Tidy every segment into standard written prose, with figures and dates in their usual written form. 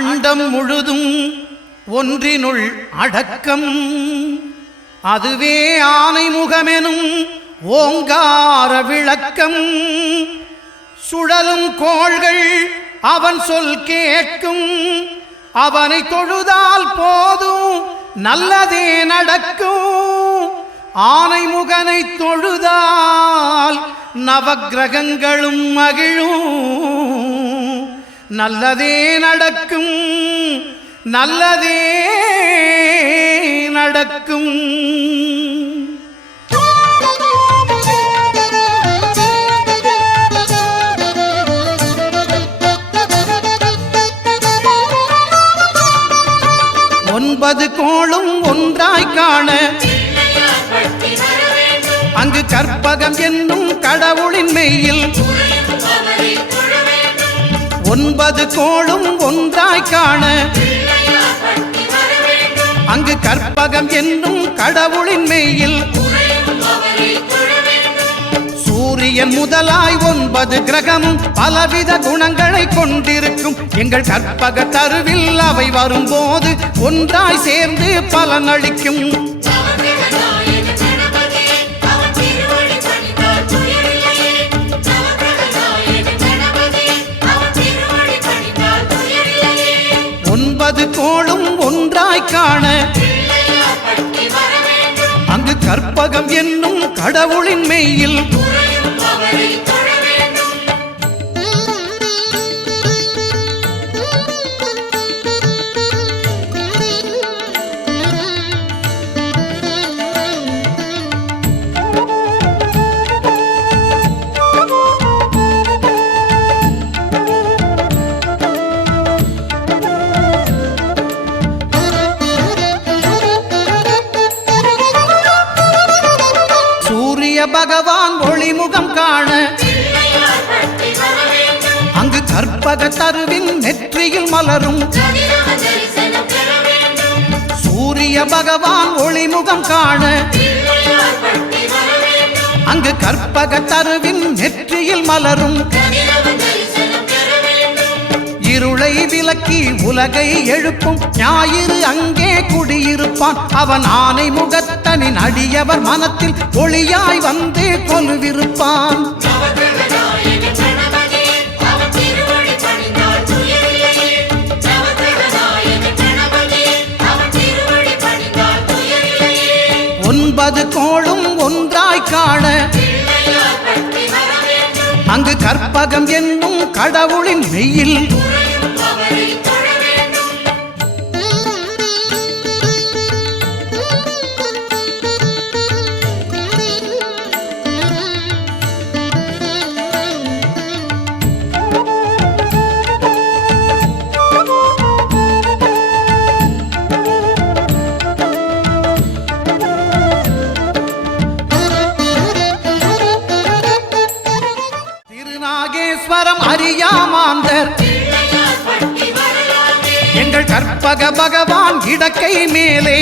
அண்டம் முழுதும் ஒன்றினுள் அடக்கம். அதுவே ஆனை முகமெனும் ஓங்கார விளக்கம். சுழலும் கோள்கள் அவன் சொல் கேட்கும். அவனை தொழுதால் போதும் நல்லதே நடக்கும். ஆனை முகனை தொழுதால் நவக்கிரகங்களும் மகிழும். நல்லதே நடக்கும், நல்லதே நடக்கும். ஒன்பது கோளும் ஒன்றாய் காண அங்கு கற்பகம் என்னும் கடவுளின் மெய்யில். ஒன்பது கோளும் ஒன்றாய் காண அங்கு கற்பகம் என்னும் கடவுளின் மெய்யில். சூரியன் முதலாய் 9 கிரகமும் பலவித குணங்களை கொண்டிருக்கும். எங்கள் கற்பக தருவில் அவை வரும்போது ஒன்றாய் சேர்ந்து பலனளிக்கும். ஒன்பது கோளும் ஒன்றாய் காண அங்கு கற்பகம் என்னும் கடவுளின் மெய்யில். பகவான் ஒளிமுகம் காண அங்கு கற்பக தருவின் நெற்றியில் மலரும். சூரிய பகவான் ஒளிமுகம் காண அங்கு கற்பக தருவின் நெற்றியில் மலரும். இருளை விலக்கி உலகை எழுப்பும் ஞாயிறு அங்கே குடியிருப்பான். அவன் ஆனை முகத்தனின் அடியவர் மனத்தில் ஒளியாய் வந்து கொலுவிருப்பான். ஒன்பது கோளும் ஒன்றாய் காண அங்கு கற்பகம் என்னும் கடவுளின் மெய்யில். திருநாகேஸ்வரம் அறியாமாந்தர் எங்கள் கற்பக பகவான் இடக்கை மேலே.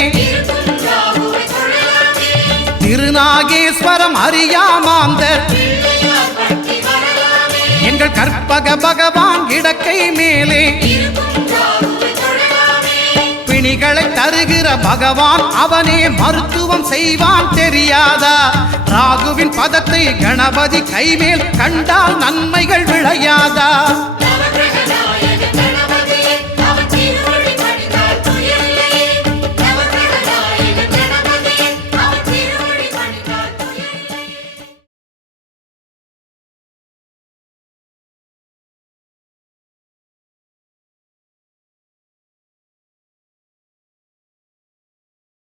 திருநாகேஸ்வரம் அறியாமாந்தர் எங்கள் கற்பக பகவான் இடக்கை மேலே. பிணிகளை தருகிற பகவான் அவனே மருத்துவம் செய்வான் தெரியாதா? ராகுவின் பதத்தை கணபதி கைமேல் கண்டால் நன்மைகள் விழ